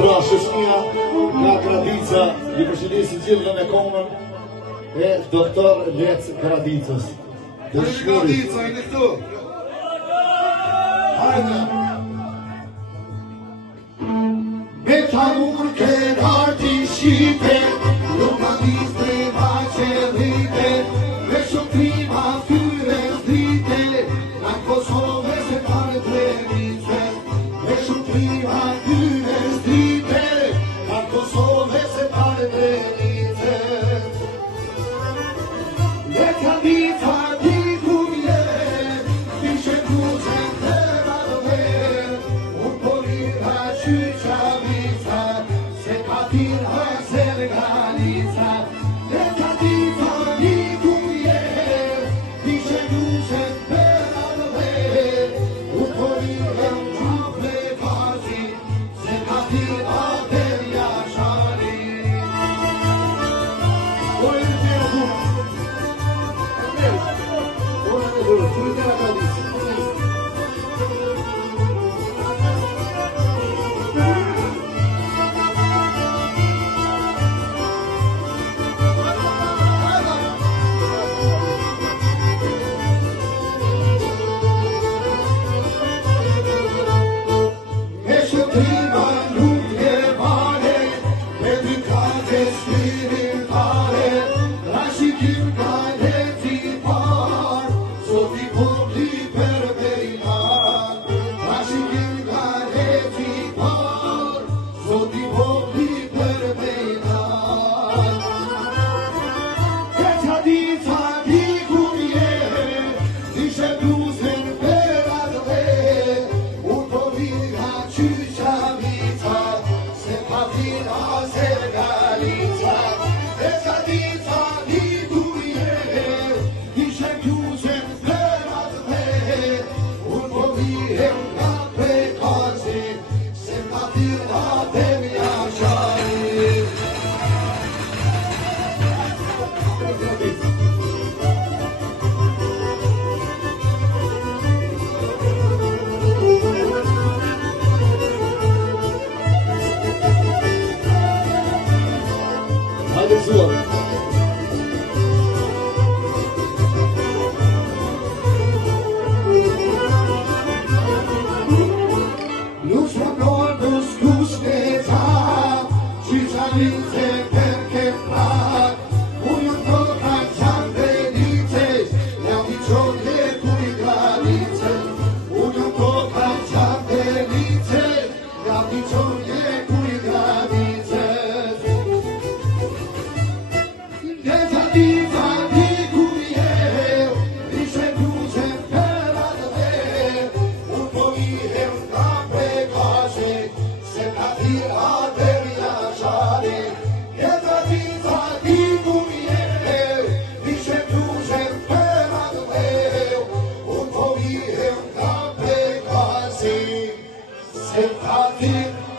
Pra, Shëshnia nga Kradica, i përshëndesi gjithë me komën e doktor Lec Kradicës. Kradica, i në këtu. Hajde. Me ta mur ke arti Shqipe, Romanis të vaqe dhite, me shumë klima fyre zdrite, na Kosove se pare plenice, me shumë klima fyre zdrite, na Kosove se pare plenice. Le Kradica di kumje, pishe kuzen të radove, un polira qyqa vica, se ka tirha se legalica. Le Kradica di kumje, pishe kuzen të radove, un polira qyqa vica, se ka tirha se legalica. Sympathy